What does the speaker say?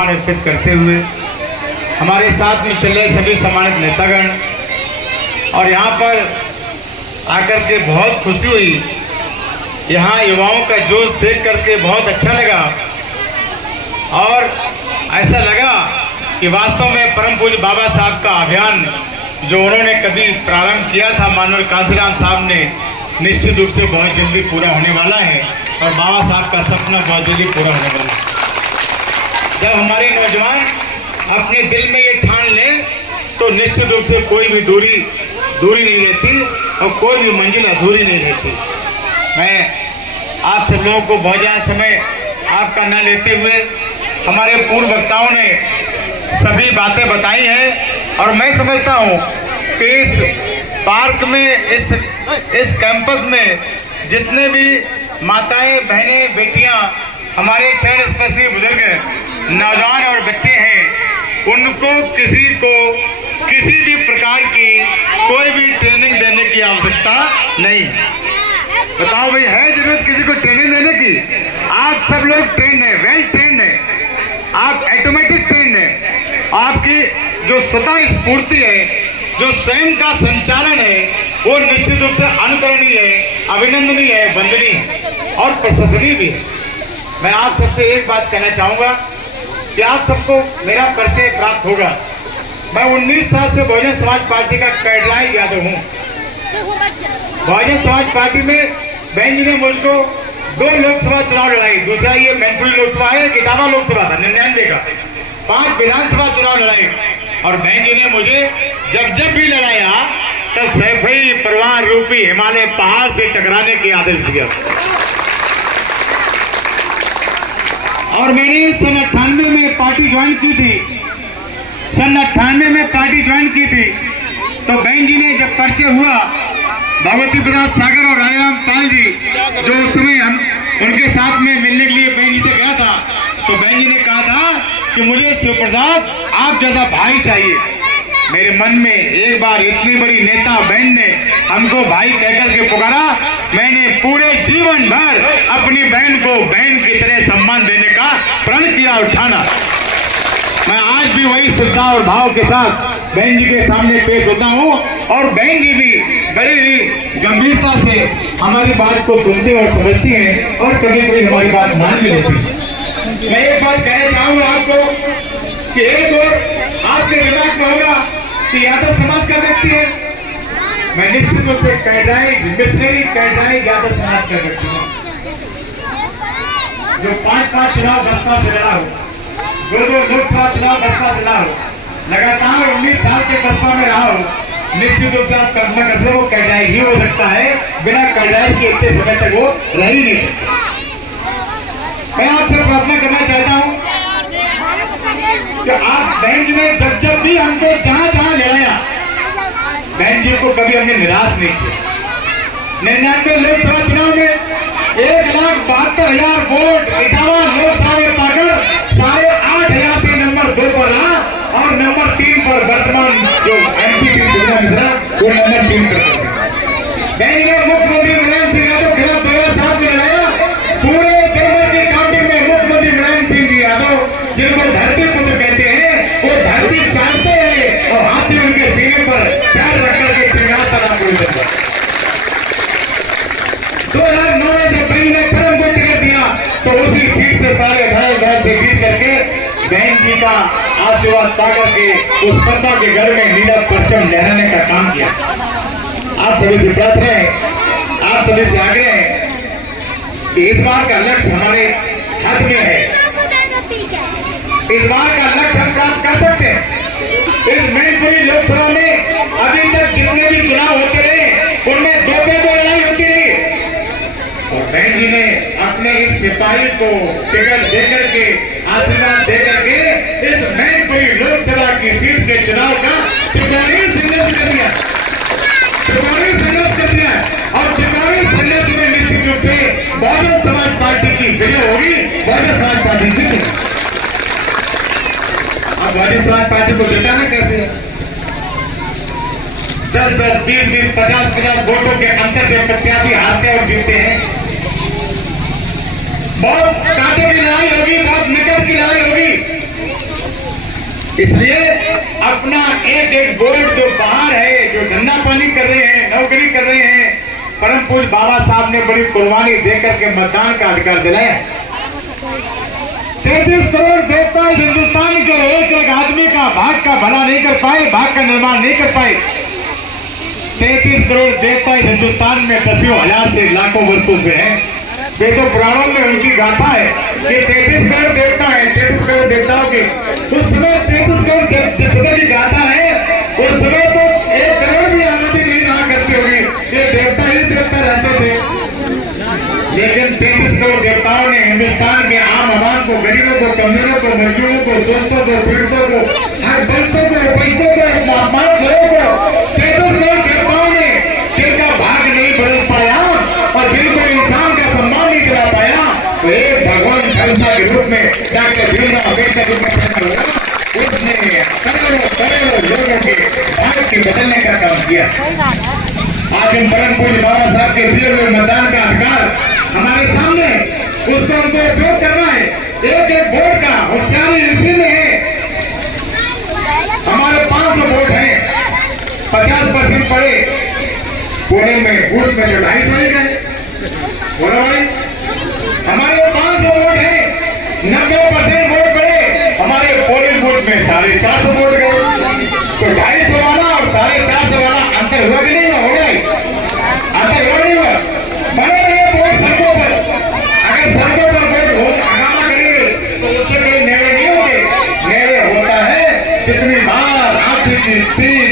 अर्पित करते हुए हमारे साथ में चल रहे सभी सम्मानित नेतागण और यहाँ पर आकर के बहुत खुशी हुई। यहाँ युवाओं का जोश देख करके बहुत अच्छा लगा और ऐसा लगा कि वास्तव में परम पूज्य बाबा साहब का अभियान जो उन्होंने कभी प्रारंभ किया था माननीय कांशीराम साहब ने, निश्चित रूप से बहुत जल्दी पूरा होने वाला है और बाबा साहब का सपना बहुत जल्दी पूरा होने वाला है। जब हमारे नौजवान अपने दिल में ये ठान लें तो निश्चित रूप से कोई भी दूरी नहीं रहती और कोई भी मंजिल अधूरी नहीं रहती। मैं आप सब लोगों को बहुत ज़्यादा समय आपका न लेते हुए, हमारे पूर्व वक्ताओं ने सभी बातें बताई हैं और मैं समझता हूँ कि इस पार्क में, इस कैंपस में जितने भी माताएं, बहनें, बेटियां, हमारे शहर स्पेशली बुजुर्ग, नौजवान और बच्चे हैं, उनको किसी भी प्रकार की कोई भी ट्रेनिंग देने की आवश्यकता नहीं। बताओ भाई, है जरूरत किसी को ट्रेनिंग देने की? आप सब लोग ट्रेंड है, वेल ट्रेंड है, आप ऑटोमेटिक ट्रेंड है। आपकी जो स्वतः स्फूर्ति है, जो स्वयं का संचालन है, वो निश्चित रूप से अनुकरणीय है, अभिनंदनीय है, वंदनीय है और प्रशंसनीय भी है। मैं आप सबसे एक बात कहना चाहूँगा कि आप सबको मेरा परिचय प्राप्त होगा। मैं 19 साल से बहुजन समाज पार्टी का कैडलाई यादव हूँ। बहुजन समाज पार्टी में बहन जी ने मुझको 2 लोकसभा चुनाव लड़ाई, दूसरा ये मैनपुरी लोकसभा है, इटावा लोकसभा था 99 का, 5 विधानसभा चुनाव लड़ाई और बहन जी ने मुझे जब भी लड़ाया तब सैफई परवान रूपी हिमालय पहाड़ से टकराने के आदेश दिया। और मैंने सन 98 में पार्टी ज्वाइन की थी, सन 98 में पार्टी ज्वाइन की थी। तो बहन जी ने जब परिचय हुआ, भगवती प्रसाद सागर और राजाराम पाल जी जो उस समय हम उनके साथ में मिलने के लिए बहन जी से गया था, तो बहन जी ने कहा था कि मुझे शिवप्रसाद आप जैसा भाई चाहिए। मेरे मन में एक बार इतनी बड़ी नेता बहन ने हमको भाई कहकर के पुकारा, मैंने पूरे जीवन भर अपनी बहन को बहन की तरह सम्मान देने का प्रण किया और ठाना। मैं आज भी वही श्रद्धा और भाव के साथ बहन जी के सामने पेश होता हूँ और बहन जी भी बड़ी ही गंभीरता से हमारी बात को सुनती और समझती हैं और कभी कभी हमारी बात मान भी लेती है। मैं एक बात कहना चाहूँगा आपको कि एक और आपके दिमाग में होगा कि यादव समाज का व्यक्ति है। मैं निश्चित रूप से कैडराइज मिशनरी कैडराइज यादव समाज का व्यक्ति हूँ, जो 5 चुनाव बसपा से लड़ा हो, 2 लोकसभा चुनाव बसपा से लड़ा हो, लगातार 19 साल के बसपा में रहा हो। निश्चित रूप से आप कल्पना कर सकते हो कैडराइज ही हो सकता है, बिना कैडराइज के इतने समय तक वो रह ही नहीं सकता। मैं आपसे प्रार्थना करना चाहता हूँ कि आप बहन जी ने जब भी हमको जहाँ लड़ाया, बहन जी को कभी हमने निराश नहीं किया। 99 लोकसभा चुनाव में 1,72,000 वोट इटावा लोकसभा में पाकर 8,500 से नंबर 2 पर रहा और नंबर 3 पर वर्तमान जो MP मिश्रा वो नंबर 3 पर। बहन जी ने मुख्यमंत्री मुलायम सिंह यादव के खिलाफ 2007 में लड़ाया। पूरे जनवरी की काउंटिंग में मुख्यमंत्री मुलायम सिंह जी यादव, जिनको धरती पुत्र कहते हैं, वो धरती चाहते हैं और हाथी उनके सीने पर पैर रख करके चिंगारता नाम बोल देता। 2009 में जब बहन ने परम को टिकट दिया तो उसी सीट से 18,500 से जीत करके बहन जी का आशीर्वाद पा करके उस सत्ता के घर में नीला परचम लहराने का काम किया। आप सभी से प्रार्थना है, आप सभी से आग्रह है कि इस बार का लक्ष्य हमारे हाथ में है। इस बार का लक्ष्य हम प्राप्त कर सकते हैं। इस मैनपुरी लोकसभा में अभी तक जितने भी चुनाव होते रहे उनमें 2 पे 2 लड़ाई होती रही और बहन जी ने अपने इस सिपाही को टिकट देकर के, आशीर्वाद देकर के इस मैनपुरी लोकसभा की सीट के चुनाव का चुनावी संघर्ष कर दिया, चुनावी संघर्ष कर दिया और चुनावी संघर्ष में निश्चित रूप से बहुजन समाज पार्टी की विजय होगी, बहुजन समाज पार्टी जीतेगी। अब बहुजन समाज पार्टी को जिताना कैसे? 10-10, 20-20, 50-50 वोटों के अंतर से प्रत्याशी हारते और जीतते हैं। बहुत कांटे की लड़ाई होगी, बहुत निकट की लड़ाई होगी। इसलिए अपना एक एक वोट जो बाहर है, जो धंधा पानी कर रहे हैं, नौकरी कर रहे हैं, परम पूज्य बाबा साहब ने बड़ी कुर्बानी देकर के मतदान का अधिकार दिलाया। 33 करोड़ देवता इस हिंदुस्तान के एक आदमी का भाग का भला नहीं कर पाए, भाग का निर्माण नहीं कर पाए। 33 करोड़ देवता इस हिंदुस्तान में दसियों हजार से लाखों वर्षों से हैं। वे तो पुराणों में उनकी गाथा है कि 33 करोड़ देवता है, 33 करोड़ देवताओं के। उस समय 33 करोड़ जिस समय की गाथा है, उस समय तो 1 करोड़ भी आबादी नहीं रहा करती होगी, ये देवता ही देवता रहते थे। लेकिन 33 करोड़ देवताओं ने हिंदुस्तान के आम आवाम को, गरीबों को, कमजोरों को, मजदूरों को, दोस्तों को, पीड़ितों को, हर दलितों को, उपजों को, अपमान घरों को 33 करोड़ देवताओं ने जिनका भाग नहीं बदल पाया और जिनको इंसान का सम्मान नहीं दिला पाया, तो एक भगवान खालसा के रूप में डॉक्टर भीमराव अम्बेडकर के रूप में पैदा हुआ। उसने करोड़ों करोड़ों लोगों के भाग के बदलने का काम किया। आज हम परम पूज्य बाबा साहब के दिए हुए मतदान का अधिकार हमारे सामने, उसको हमको उपयोग करना है। एक एक वोट का होशियारी इसी में है। हमारे 500 वोट हैं, 50% पड़े पुणे में, बूथ में जो 250 ही गए। बोलो भाई, हमारे 500 वोट हैं, 90% वोट पड़े हमारे पोलिंग बूथ में, 450 वोट गए। तो 250 वाला और 450 वाला अंतर हुआ कि नहीं हुआ? हो गया, अंतर हुआ नहीं हुआ? बने रहे वोट सड़कों पर। अगर सड़कों पर वोट हंगामा करेंगे तो उससे कोई निर्णय नहीं होंगे। निर्णय होता है जितनी बार आपसी जीतती